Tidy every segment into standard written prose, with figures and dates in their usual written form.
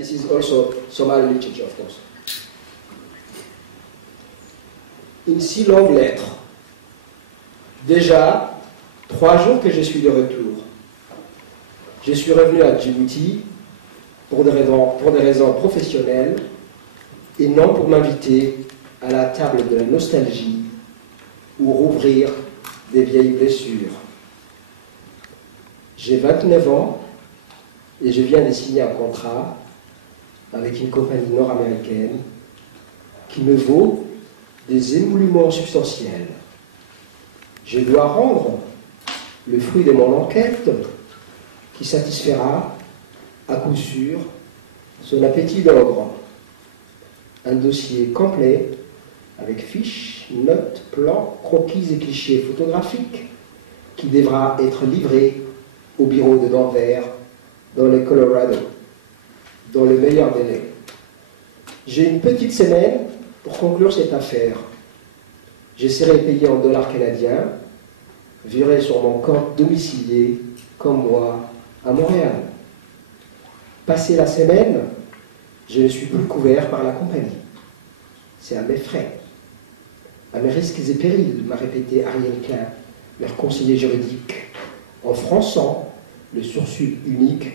this is also Somali literature, of course. Une si longue lettre. Déjà 3 jours que je suis de retour. Je suis revenu à Djibouti pour des raisons professionnelles et non pour m'inviter à la table de la nostalgie ou rouvrir des vieilles blessures. J'ai 29 ans et je viens de signer un contrat avec une compagnie nord-américaine qui me vaut des émoluments substantiels. Je dois rendre le fruit de mon enquête qui satisfera à coup sûr son appétit d'ogre. Un dossier complet avec fiches, notes, plans, croquis et clichés photographiques qui devra être livré au bureau de Denver dans le Colorado dans le meilleur délai. J'ai une petite semaine pour conclure cette affaire. Je serai payé en dollars canadiens, viré sur mon compte domicilié, comme moi, à Montréal. Passé la semaine, je ne suis plus couvert par la compagnie. C'est à mes frais. À mes risques et périls, m'a répété Ariel Klein, leur conseiller juridique, en fronçant le sourcil unique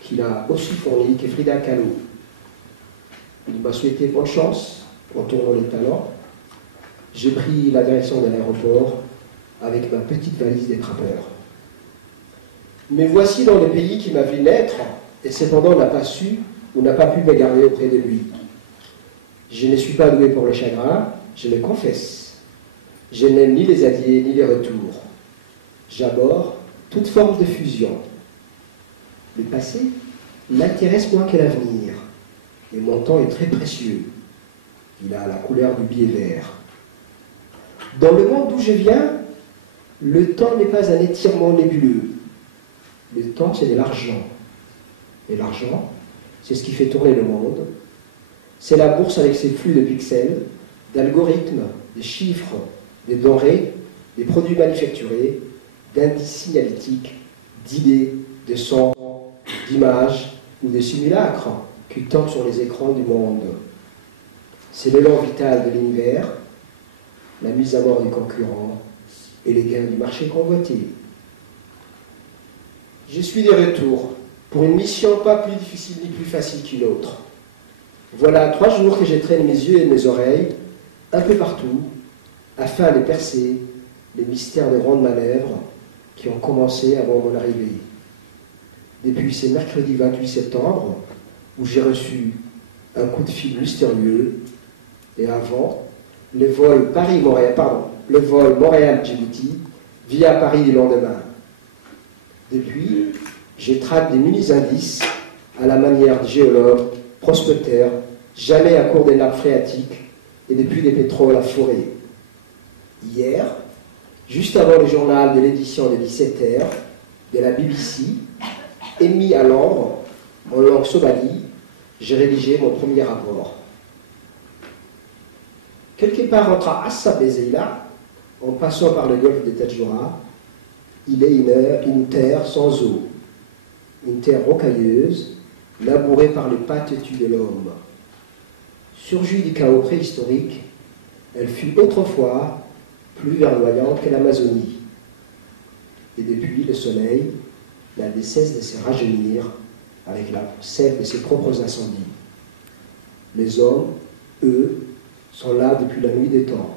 qu'il a aussi fourni que Frida Kahlo. Il m'a souhaité bonne chance en tournant les talons. J'ai pris la direction de l'aéroport avec ma petite valise des trappeurs. Mais voici dans le pays qui m'a vu naître et cependant n'a pas su ou n'a pas pu me garder auprès de lui. Je ne suis pas doué pour le chagrin, je le confesse. Je n'aime ni les adieux ni les retours. J'abhorre toute forme de fusion. Le passé n'intéresse moins que l'avenir, et mon temps est très précieux. Il a la couleur du billet vert. Dans le monde d'où je viens, le temps n'est pas un étirement nébuleux. Le temps, c'est de l'argent. Et l'argent, c'est ce qui fait tourner le monde. C'est la bourse avec ses flux de pixels, d'algorithmes, de chiffres, des denrées, des produits manufacturés, d'indices signalétiques, d'idées, de sons, d'images ou de simulacres qui tombent sur les écrans du monde. C'est l'élan vital de l'univers, la mise à mort des concurrents et les gains du marché convoité. Je suis de retour pour une mission pas plus difficile ni plus facile qu'une autre. Voilà 3 jours que je traîne mes yeux et mes oreilles un peu partout afin de percer les mystères de rondes manœuvres qui ont commencé avant mon arrivée. Depuis ce mercredi 28 septembre, où j'ai reçu un coup de fil mystérieux, et avant, le vol Montréal-Djibouti via Paris le lendemain. Depuis, je traque des mini-indices à la manière de géologues, prospecteurs, jamais à court des nappes phréatiques et depuis des pétroles à forer. Hier, juste avant le journal de l'édition de 17h de la BBC, émis à Londres, en langue somali, j'ai rédigé mon premier rapport. Quelque part entre Assab et Zeila, en passant par le golfe de Tadjoura, il est une terre sans eau, une terre rocailleuse, labourée par les pattes tues de l'homme. Surgie du chaos préhistorique, elle fut autrefois plus verdoyante que l'Amazonie. Et depuis, le soleil n'a de cesse de se rajeunir avec la sève de ses propres incendies. Les hommes, eux, sont là depuis la nuit des temps,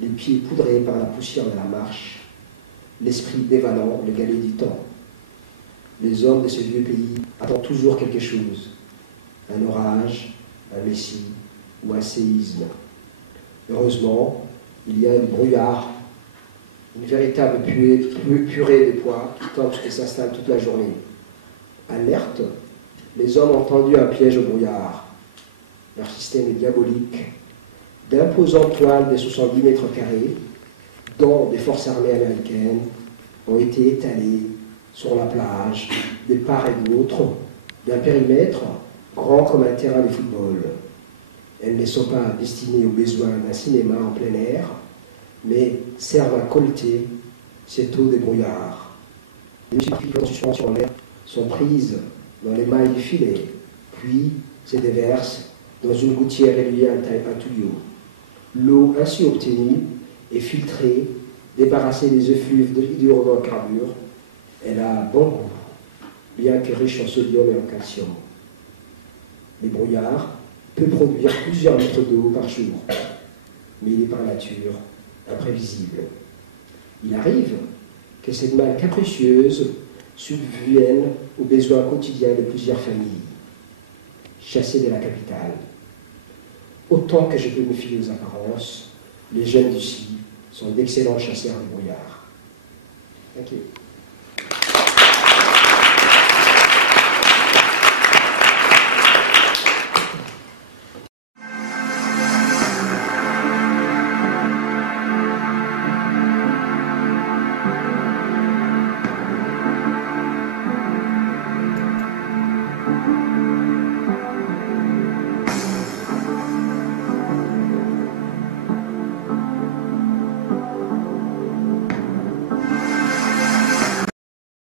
les pieds poudrés par la poussière de la marche, l'esprit dévalant le galet du temps. Les hommes de ce vieux pays attendent toujours quelque chose, un orage, un messie ou un séisme. Heureusement, il y a du brouillard, une véritable purée de poids qui tombe et s'installe toute la journée. Alerte, les hommes ont tendu un piège au brouillard. Leur système est diabolique. D'imposantes toiles de 70 mètres carrés, dont des forces armées américaines, ont été étalées sur la plage, de part et d'autre, d'un périmètre grand comme un terrain de football. Elles ne sont pas destinées aux besoins d'un cinéma en plein air, mais servent à colleter cette eau de brouillard. Les multiples suspensions en l'air sont prises dans les mailles du filet, Puis se déverse dans une gouttière reliée à un tuyau. L'eau ainsi obtenue est filtrée, débarrassée des effluves d'hydrocarbures. Elle a bon goût, bien que riche en sodium et en calcium. Le brouillard peut produire plusieurs litres d'eau par jour, mais il est par nature imprévisible. Il arrive que cette manne capricieuse subvienne aux besoins quotidiens de plusieurs familles, chassées de la capitale. Autant que je peux me fier aux apparences, les jeunes d'ici sont d'excellents chasseurs de brouillard. Thank you.